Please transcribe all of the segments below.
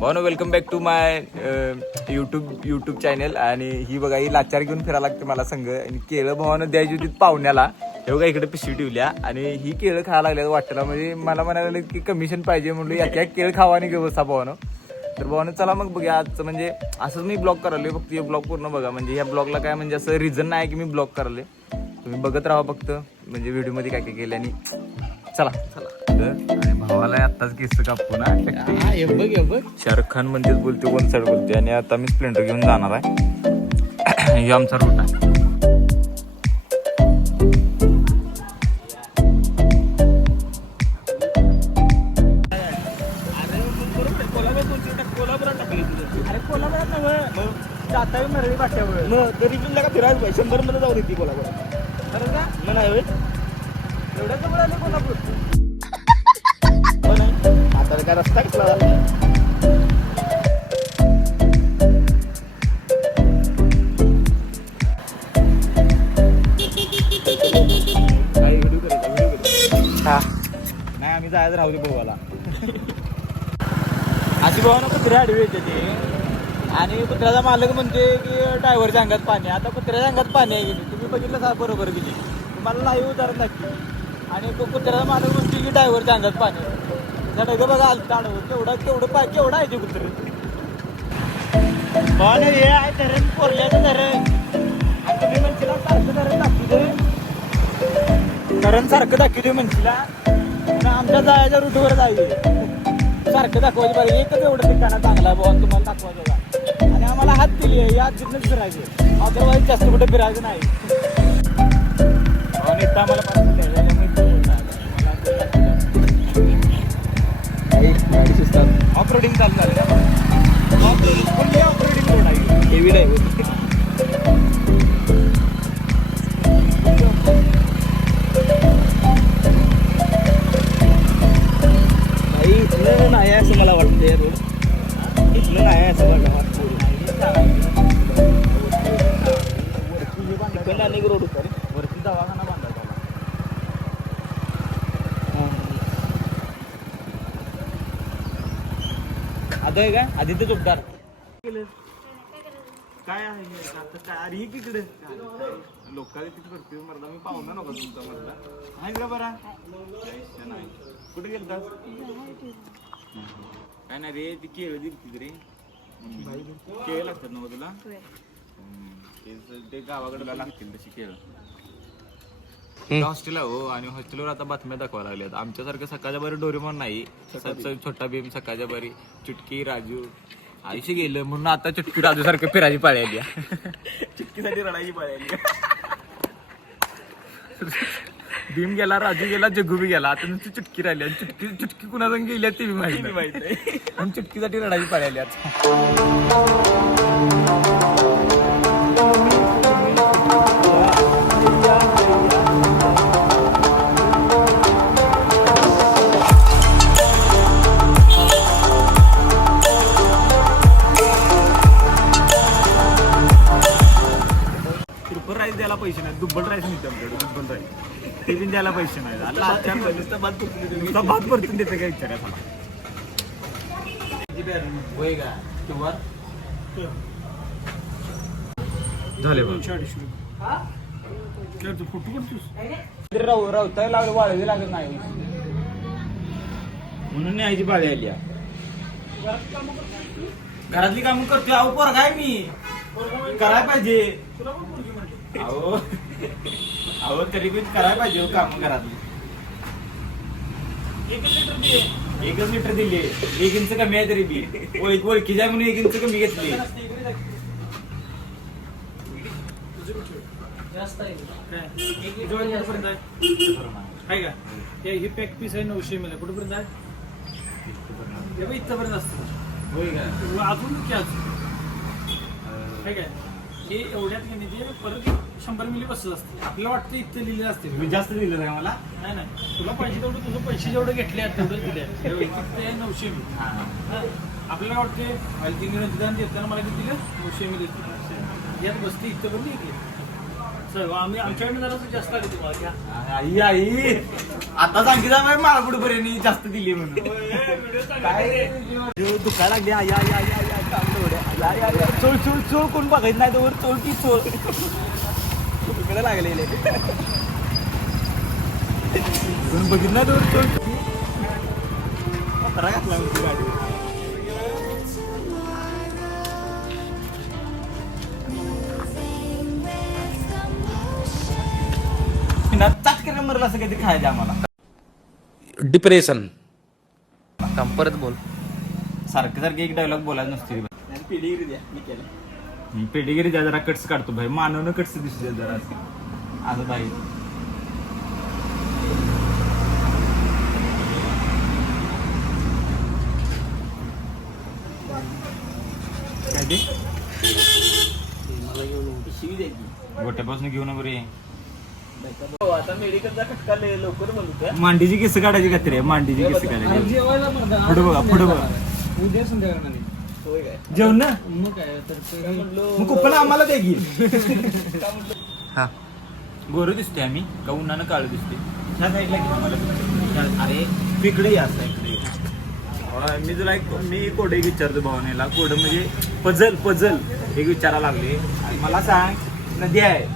भावानो welcome back to my YouTube channel. आणि ही बघा ही लाचार घेऊन फिरायला लागते मला संघ. आणि केळं भावानं द्यायची होती पाहुण्याला. हे बघा इकडे पिशवी ठेवल्या आणि ही केळं खायला लागल्या वाटलं. म्हणजे मला म्हणायला की कमिशन पाहिजे म्हणलं या केळं खावा आणि घेऊ बसा भावानं. तर भावानं चला मग बघूया आजचं. म्हणजे असंच मी ब्लॉग करायला फक्त हे ब्लॉग पूर्ण बघा. म्हणजे या ब्लॉगला काय म्हणजे असं रिझन नाही की मी ब्लॉग करायला. तुम्ही बघत राहा फक्त म्हणजे व्हिडिओमध्ये काय काय केलं. आणि चला आणि भावाला आत्ताच केस कापू ना. शाहरुख खान म्हणतेच बोलते वन साईड बोलते. आणि आता मी स्प्लेंडर घेऊन जाणार आहे. हे आमचा रूट आहे. जाता मराठी पाठ्यावर मग तरी तुला का फिरायला पाहिजे 100 मध्ये जाऊ देते कोल्हापुरात. खरं का म्हणा एवढ्या जवळ आले कोल्हापूर. आता काय रस्ता कसला झाला. नाही आम्ही जायचं राहू दे गोवाला. अशी भावा नको कुत्र्या आडवी येते ते. आणि कुत्र्याचा मालक म्हणते की ड्रायव्हरच्या अंगात पाणी. आता कुत्र्याच्या अंगात पाणी आहे की तुम्ही बघितलं का बरोबर की तुम्हाला नाही उदाहरण नक्की. आणि तो कुत्र्याचा मालक म्हणते की ड्रायव्हरच्या अंगात पाणी. त्या डगं बघा आलं आडवं केवढं आहे ते कुत्रे. पण हे आहे धरण कोरल्याचं धरण. आणि तुम्ही म्हणशीला सारखं धरण दाखवू दे. धरण सारखं दाखवू दे म्हणशीला. आमच्या जायच्या रूटवर जायचे सारखं दाखवायचे. बरं एकच एवढं ठिकाणा चांगला आहे बुवा तुम्हाला दाखवायचं. आणि आम्हाला हात दिली आहे या तिथूनच फिरायचे. अदरवाईज जास्त कुठे फिरायचं नाही. आणि इथं आम्हाला गाडी सुचतात. ऑपरेटिंग चालू झालं. ऑपरेटिंग रोड आहे. हेवी ड्रायव्हर इथलं नाही असं मला वाटतंय. रोड इथलं नाही असं मला वाटतं. अनेक रोड होता रे. वरती दवाखाना बांधायचा. आता आहे का आदित्य चोपदार काय आहे काय. अरे इकडे लोकांनी तिथे करते मरदा. मी पाहुणा नको तुमचा मरदा आहे का बरा. नाही कुठे गेलता काय नाही रे. ती केळं दिली रे. केळं लागतात ना तुला. ते गावाकडे लागतील तशी केळं. हॉस्टेल हो. आणि हॉस्टेलवर आता बातम्या दाखवायला लागल्यात. आमच्यासारखं सकाळच्या बारी डोरेमॉन नाही. छोटा भीम सकाळच्या बारी चुटकी राजू आयुष्य गेलं म्हणून आता चुटकी राजू सारखं फिरायची पाळी आली. चुटकीसाठी रडायची पाळी आली. भीम गेला राजू गेला जग्गू बी गेला. आता नुसती चुटकी राहिली. आणि चुटकी कुणाला गेली ते माहिती नाही. आणि चुटकीसाठी रडायची पाळी आली आता. राईस द्यायला पैसे नाही. दुब्बल राईस मिळते आमच्याकडे. दुब्बल राईस ते पण द्यायला पैसे नाही. भात परतून देते काय विचारायला झाले फोटो रावताय लागलं वाळवी लागत नाही म्हणून न्यायची पाळी आली. घरातली कामं करतोय. अहो पोरगा आहे मी. करायला पाहिजे. अहो तरी पण करायला पाहिजे काम घरातली. 1 लिटर दिले. 1 इंच कमी आहे तरी बी ओळखी जाय म्हणून 1 इंच कमी घेतली. हे पॅक पीस आहे 900 ml. कुठेपर्यंत आहे इथपर्यंत असतं. होय का अजून काय काय हे एवढ्यात घेणे परत 100 ml बसत असते. आपल्याला वाटतं इथं लिहिलेलं असते. मी जास्त दिलं नाही मला. नाही तुला पाहिजे तेवढं तुझं पैसे जेवढे घेतले आहेत तेवढं दिले. 900 ml. आपल्याला वाटते देताना मला किती दिलं 900 ml. यात बसते इथं पण घेतले. असं आहे. आम्ही आमच्याकडे जरा जास्त आली तुम्हाला घ्या. आई आई आता सांगितलं बाई माळपुडपर्यंत जास्त दिली म्हणून काय दुखायला लागली आई आई आई आई आई चांगलं एवढ्या. आई, आई, आई, चोळ चोळ चोळ कोण बघायचं नाही तर चोळ की चोळ इकडे लागलेले कोण बघित नाही तर चोळ पत्रा घातला म्हणते गाडी चाटकन मरला असं काहीतरी खायचं आम्हाला डिप्रेशन. परत बोल. सारखं सारखं एक डायलॉग बोलायला नसते पेडीगिरी द्या मी केलं पेडीगिरी द्या जरा कट्स काढतो भाई मानवनं कट्स दिसू जरा असं भाई काय ते गोट्यापासून घेऊ ना बरे आता मेडिकलचा खटका लवकर बोलू मांडीची केस काढायची का तरी मांडीची केस काढायची पुढे बघा पुढे बघा उद्या संध्याकाळी होय काय जेवण ना मग काय तर मग कुपन आम्हाला द्या की हा. गोरं दिसते आम्ही का उन्हानं काळं दिसते ह्या साईडला किती मला अरे तिकडे या साईडकडे मी तुला मी कोड एक विचारतो भावनेला कोड म्हणजे पझल पझल एक विचारायला लागले आणि मला सांग नदी आहे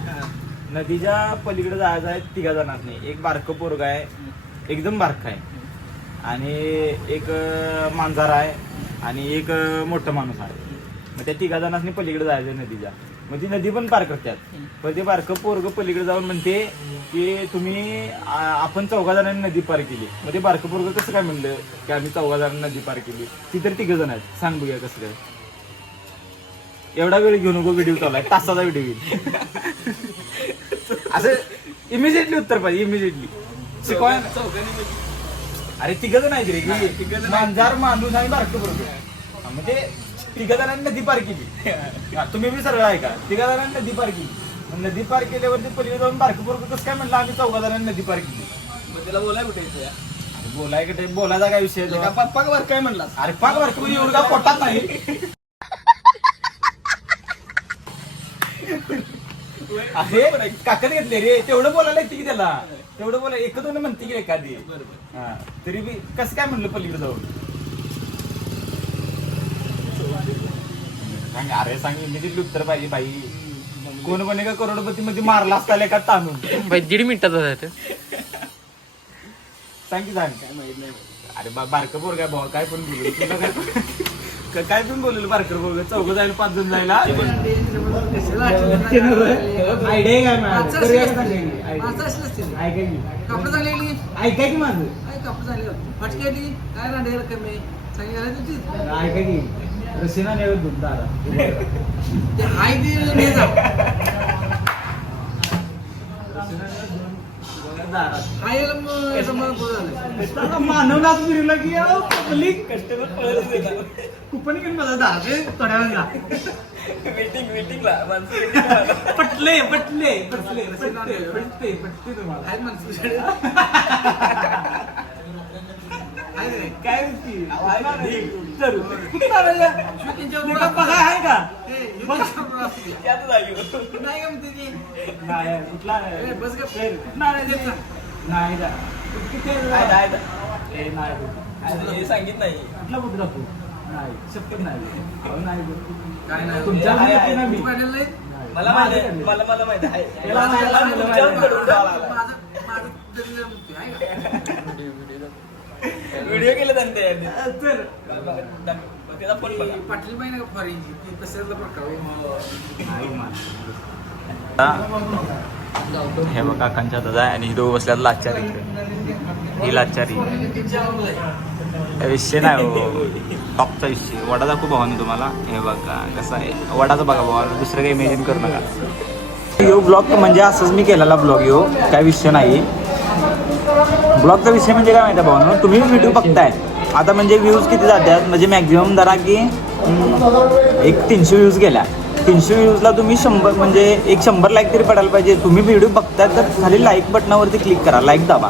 नदीच्या पलीकडे जायचं आहे 3 जणांनी एक बारकं पोरगा आहे एकदम बारकं आहे आणि एक मांजर आहे आणि एक मोठा माणूस आहे मग त्या 3 जणांनी पलीकडे जायचं आहे नदीच्या मग ती नदी पण पार करतात पण ते बारकं पोरगं पलीकडे जाऊन म्हणते की तुम्ही आपण 4 जणांनी नदी पार केली मग ते बारकं पोरगं कसं काय म्हणलं की आम्ही 4 जणांनी नदी पार केली ती तर 3 जण आहेत सांग बघूया कसं काय एवढा वेळ घेऊ नको व्हिडिओ चालू आहे तासाचा व्हिडिओ येईल असं इमिजिएटली उत्तर पाहिजे इमिजिएटली शिकवाय अरे 3 जण आहेत रे मांजार माणूस आणि बारकं पोरगं म्हणजे 3 जणांनी नदी पार केली तुम्ही बी सरळ आहे का 3 जणांनी नदी पार केली नदी पार केल्यावरती पलीकडे जाऊन बारकं पोरगं कसं काय म्हणलं आम्ही 4 जणांनी नदी पार केली मग त्याला बोलाय कुठे बोलाय कुठे बोलायचा काय विषय पप्पा वर काय म्हणला अरे पाक बारकं एवढा पोटात नाही अरे काकत घेतले रे तेवढं बोलायला येते की त्याला तेवढं बोला 1-2 म्हणते की एखादी हा तरी बी कसं काय म्हणलं पलीकडे जाऊन सांग अरे सांग इमिजिएटली उत्तर पाहिजे बाई कोण पण एका करोडपती मध्ये मारला असता एका ताणून भाई 1.5 मिनिटाचा जायचं. सांग की सांग काय माहित नाही अरे बारकं पोर काय भाऊ काय पण बोलू तुला काय पण बोललेलं बारकं पोर 4 जायला 5 जण जायला आयडिया काय ऐका की माझं ऐका की रशिना नेव दूध दारा मानवनाथ फिरला की पब्लिक कस्टमर पळत गेला कुपन घेऊन मला दारा थोड्या वेळा वेटिंगला पटले पटले पटले पटते पटते तुम्हाला काय बघा आहे का नाही कुठला नाही सांगित नाही कुठला कुठला तू नाही शपथ नाही काय नाही तुमच्या मला माहिती मला माहिती आहे व्हिडिओ केले त्यांनी त्याचा पण पाटील बाई ना फॉरेन तसं प्रकार हे बघ काकांच्या दादा आहे आणि हिरो बसल्यात लाचारी ही लाचारी विषय नाही हो टॉपचा विषय वडाचा खूप भाव ना तुम्हाला हे बघा कसं आहे वडाचा बघा भावा दुसरं काही इमॅजिन करू नका यो ब्लॉग म्हणजे असंच मी केलेला ब्लॉग यो काय विषय नाही ब्लॉगचा विषय म्हणजे काय माहिती आहे भावांनो तुम्ही व्हिडिओ बघताय आता म्हणजे व्ह्यूज किती जातात म्हणजे मॅक्झिमम धरा की एक 300 व्ह्यूज गेल्या 300 व्ह्यूजला तुम्ही 100 म्हणजे एक 100 लाईक तरी पडायला पाहिजे तुम्ही व्हिडिओ बघताय तर खाली लाईक बटनावरती क्लिक करा लाईक दाबा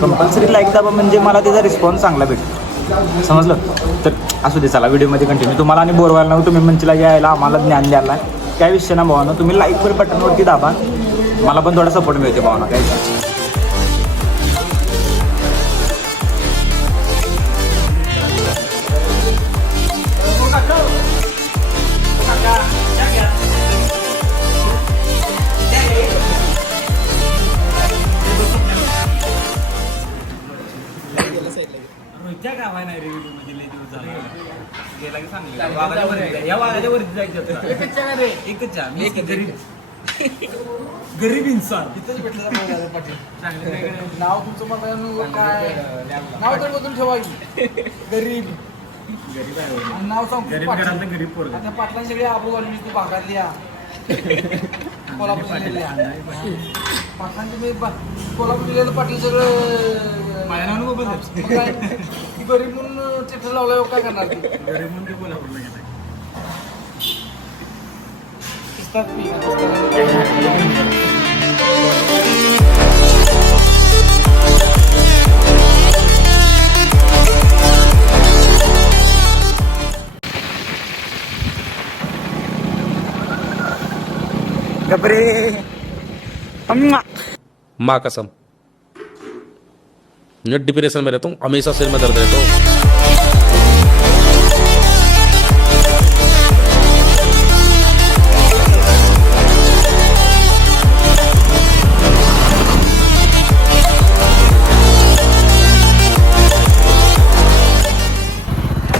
कंपल्सरी लाईक दाबा म्हणजे मला त्याचा रिस्पॉन्स चांगला भेटतो समजलं तर असू दे चला व्हिडिओमध्ये कंटिन्यू तुम्हाला आणि बोर व्हायला तुम्ही म्हणशीला यायला आम्हाला ज्ञान द्यायला काय विषय ना भावानं तुम्ही लाईकवर बटनवरती दाबा मला पण थोडा सपोर्ट मिळते भावना काय. रोजच्या गावाय नाही रे व्हिडिओ मध्ये लय दिवस झाला गेला की सांगले वाघाच्या वरती या वाघाच्या वरती जायचं होतं. एकच चहा. मी एक गरीब इन्सान तिथंच भेटलं पाटील. चांगलं काय करायचं? नाव तुमचं मला काय नाव तर बदलून ठेवा की. गरीब गरीब आहे हो. आणि नाव सांगतो गरीब पाटील. घरातलं गरीब पोरग. आता पाटलांची सगळी आबरू घालून ती भागातली या कोल्हापूर जिल्ह्यातल्या. पाटलांची मी कोल्हापूर जिल्ह्यात पाटील सगळं माझ्या नावानं बघ मग काय ती गरीब म्हणून चिठ्ठी लावल्यावर काय करणार ती गरीब म्हणून ते कोल्हापूरला गेलाय. किस्तात पी किस्तात. गपरे माँ कसम मैं डिप्रेशन में रहता हूँ, हमेशा सिर में दर्द रहता हूँ।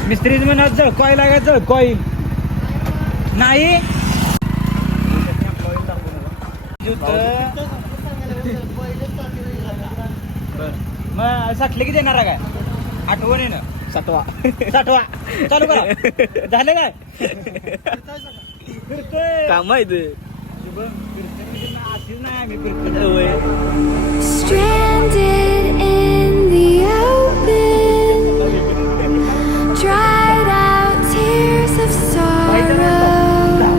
मिस्त्रीच म्हणत जळकॉय लागायचं जळकॉय नाही मग साठले की देणार काय आठवणीनं साठवा चालू करा झालं काय काम आहे ते अशीच नाही आम्ही फिरतो. Stranded in the open, dried out tears of sorrow,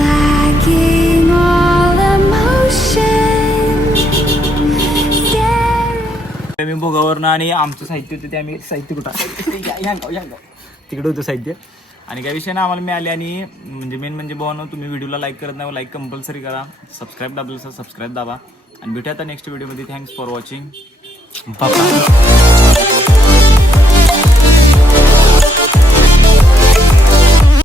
lacking all emotion. मी भोगावरनं आणि आमचं साहित्य होतं ते आम्ही साहित्य कुठं तिकडे होतं साहित्य आणि काही विषय ना आम्हाला मिळाले. आणि म्हणजे मेन म्हणजे भावानं तुम्ही व्हिडिओला लाईक करत नाही, लाईक कंपल्सरी करा. सबस्क्राईब दाबलं असेल सबस्क्राईब दाबा आणि भेटूया आता नेक्स्ट व्हिडिओमध्ये. Thanks for watching. बाय.